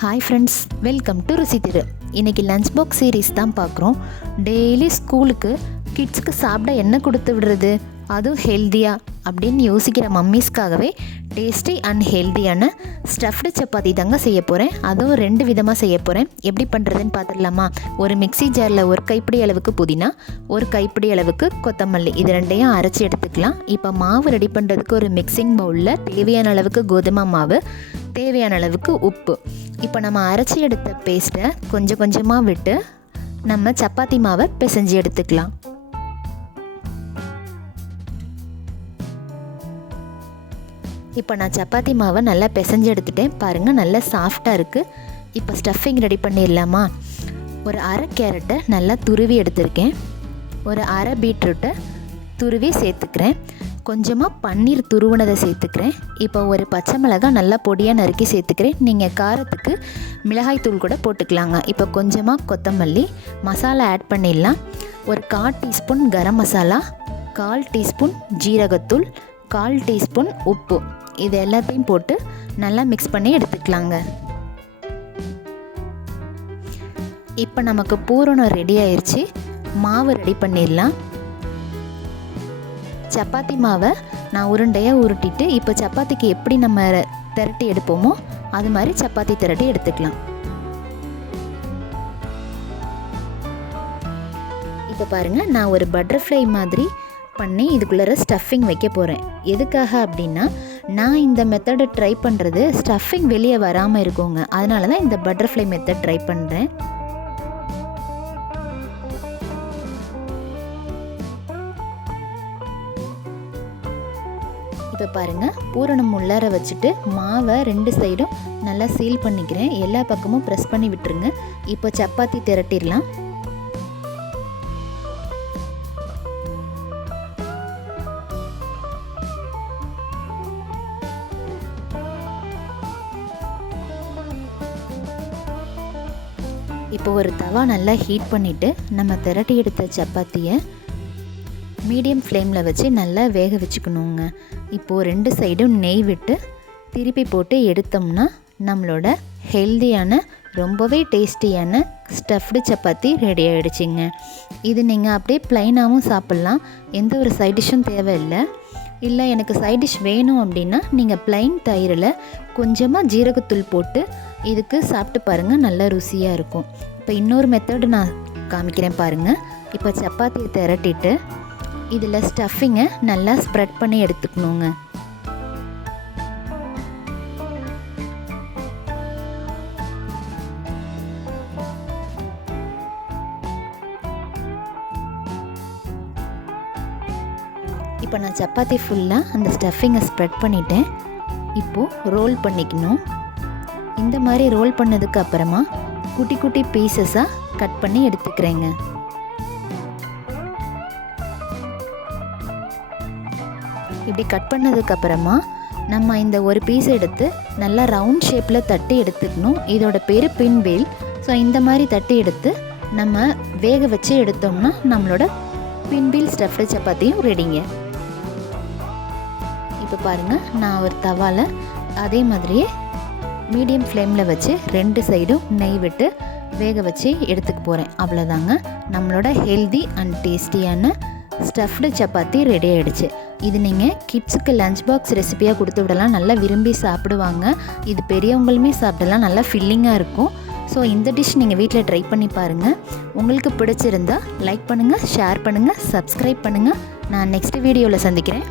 Hi friends, welcome to ருசி திரு. இன்றைக்கி lunch box series தான் பார்க்குறோம். டெய்லி ஸ்கூலுக்கு கிட்ஸுக்கு சாப்பிட என்ன கொடுத்து விடுறது, அதுவும் ஹெல்த்தியாக அப்படின்னு யோசிக்கிற மம்மீஸ்க்காகவே டேஸ்டி அண்ட் ஹெல்த்தியான ஸ்டஃப்டு சப்பாத்தி தாங்க செய்ய போகிறேன். அதுவும் 2 விதமாக செய்ய போகிறேன். எப்படி பண்ணுறதுன்னு பார்த்துடலாமா? ஒரு மிக்ஸி ஜாரில் ஒரு கைப்பிடி அளவுக்கு புதினா, ஒரு கைப்பிடி அளவுக்கு கொத்தமல்லி, இது ரெண்டையும் அரைச்சி எடுத்துக்கலாம். இப்போ மாவு ரெடி பண்ணுறதுக்கு ஒரு மிக்சிங் பவுலில் தேவையான அளவுக்கு கோதுமை மாவு, தேவையான அளவுக்கு உப்பு. இப்போ நம்ம அரைச்சி எடுத்த பேஸ்ட்டை கொஞ்சம் கொஞ்சமாக விட்டு நம்ம சப்பாத்தி மாவை பிசைஞ்சு எடுத்துக்கலாம். இப்போ நான் சப்பாத்தி மாவை நல்லா பிசைஞ்சு எடுத்துட்டேன். பாருங்கள், நல்லா சாஃப்டாக இருக்குது. இப்போ ஸ்டஃபிங் ரெடி பண்ணிடலாமா? ஒரு அரை கேரட்டை நல்லா துருவி எடுத்திருக்கேன். ஒரு அரை பீட்ரூட்டை துருவி சேர்த்துக்கிறேன். கொஞ்சமாக பன்னீர் துருவினதை சேர்த்துக்கிறேன். இப்போ ஒரு பச்சை மிளகாய் நல்லா பொடியாக நறுக்கி சேர்த்துக்கிறேன். நீங்கள் காரத்துக்கு மிளகாய் தூள் கூட போட்டுக்கலாங்க. இப்போ கொஞ்சமாக கொத்தமல்லி, மசாலா ஆட் பண்ணிடலாம். ஒரு 1/4 டீஸ்பூன் கரம் மசாலா, 1/4 டீஸ்பூன் ஜீரகத்தூள், 1/4 டீஸ்பூன் உப்பு, இது எல்லாத்தையும் போட்டு நல்லா மிக்ஸ் பண்ணி எடுத்துக்கலாங்க. இப்போ நமக்கு பூரணம் ரெடி ஆயிடுச்சு. மாவு ரெடி பண்ணிடலாம். சப்பாத்தி மாவை நான் உருண்டையாக உருட்டிட்டு இப்போ சப்பாத்திக்கு எப்படி நம்ம திரட்டி எடுப்போமோ அது மாதிரி சப்பாத்தி திரட்டி எடுத்துக்கலாம். இப்போ பாருங்கள், நான் ஒரு பட்டர்ஃப்ளை மாதிரி பண்ணி இதுக்குள்ளே ஸ்டஃபிங் வைக்க போகிறேன். எதுக்காக அப்படின்னா, நான் இந்த மெத்தடை ட்ரை பண்ணுறது ஸ்டஃபிங் வெளியே வராமல் இருக்குங்க. அதனால தான் இந்த பட்டர்ஃப்ளை மெத்தட் ட்ரை பண்ணுறேன். இப்போ பாருங்கள், பூரணம் உள்ளார வச்சுட்டு மாவை 2 சைடும் நல்லா சீல் பண்ணிக்கிறேன். எல்லா பக்கமும் ப்ரெஸ் பண்ணி விட்டுருங்க. இப்போ சப்பாத்தி திரட்டிடலாம். இப்போ ஒரு தவா நல்லா ஹீட் பண்ணிவிட்டு நம்ம திரட்டி எடுத்த சப்பாத்தியை மீடியம் ஃப்ளேமில் வச்சு நல்லா வேக வச்சுக்கணுங்க. இப்போது 2 சைடும் நெய் விட்டு திருப்பி போட்டு எடுத்தோம்னா நம்மளோட ஹெல்தியான ரொம்பவே டேஸ்டியான ஸ்டஃப்டு சப்பாத்தி ரெடி ஆகிடுச்சிங்க. இது நீங்கள் அப்படியே ப்ளைனாகவும் சாப்பிட்லாம். எந்த ஒரு சைட் டிஷ்ஷும் தேவையில்லை. இல்லை எனக்கு சைட் டிஷ் வேணும் அப்படின்னா நீங்கள் ப்ளைன் தயிரில் கொஞ்சமாக ஜீரகத்தூள் போட்டு இதுக்கு சாப்பிட்டு பாருங்கள், நல்லா ருசியாக இருக்கும். இப்போ இன்னொரு மெத்தடு நான் காமிக்கிறேன் பாருங்கள். இப்போ சப்பாத்தியை திரட்டிட்டு இதில் ஸ்டஃபிங்கை நல்லா ஸ்ப்ரெட் பண்ணி எடுத்துக்கணுங்க. இப்போ நான் சப்பாத்தி ஃபுல்லாக அந்த ஸ்டஃபிங்கை ஸ்ப்ரெட் பண்ணிட்டேன். இப்போது ரோல் பண்ணிக்கணும். இந்த மாதிரி ரோல் பண்ணதுக்கு அப்புறமா குட்டி குட்டி பீசஸாக கட் பண்ணி எடுத்துக்கிறேங்க. இப்படி கட் பண்ணதுக்கப்புறமா நம்ம இந்த ஒரு பீஸ் எடுத்து நல்லா ரவுண்ட் ஷேப்பில் தட்டி எடுத்துக்கணும். இதோட பேர் பின்வேல். ஸோ இந்த மாதிரி தட்டி எடுத்து நம்ம வேக வச்சு எடுத்தோம்னா நம்மளோட பின்வேல் ஸ்டஃப்டு சப்பாத்தியும் ரெடிங்க. இப்போ பாருங்கள், நான் ஒரு தவாவில் அதே மாதிரியே மீடியம் ஃப்ளேமில் வச்சு 2 சைடும் நெய் விட்டு வேக வச்சு எடுத்துக்க போகிறேன். அவ்வளோதாங்க, நம்மளோட ஹெல்தி அண்ட் டேஸ்டியான ஸ்டஃப்டு சப்பாத்தி ரெடி ஆகிடுச்சு. இது நீங்கள் கிட்ஸுக்கு லஞ்ச் பாக்ஸ் ரெசிபியாக கொடுத்து விடலாம். நல்லா விரும்பி சாப்பிடுவாங்க. இது பெரியவங்களுமே சாப்பிடலாம், நல்லா ஃபில்லிங்காக இருக்கும். ஸோ இந்த டிஷ் நீங்கள் வீட்டில் ட்ரை பண்ணி பாருங்கள். உங்களுக்கு பிடிச்சிருந்தா லைக் பண்ணுங்கள், ஷேர் பண்ணுங்கள், சப்ஸ்கிரைப் பண்ணுங்கள். நான் நெக்ஸ்ட் வீடியோவில் சந்திக்கிறேன்.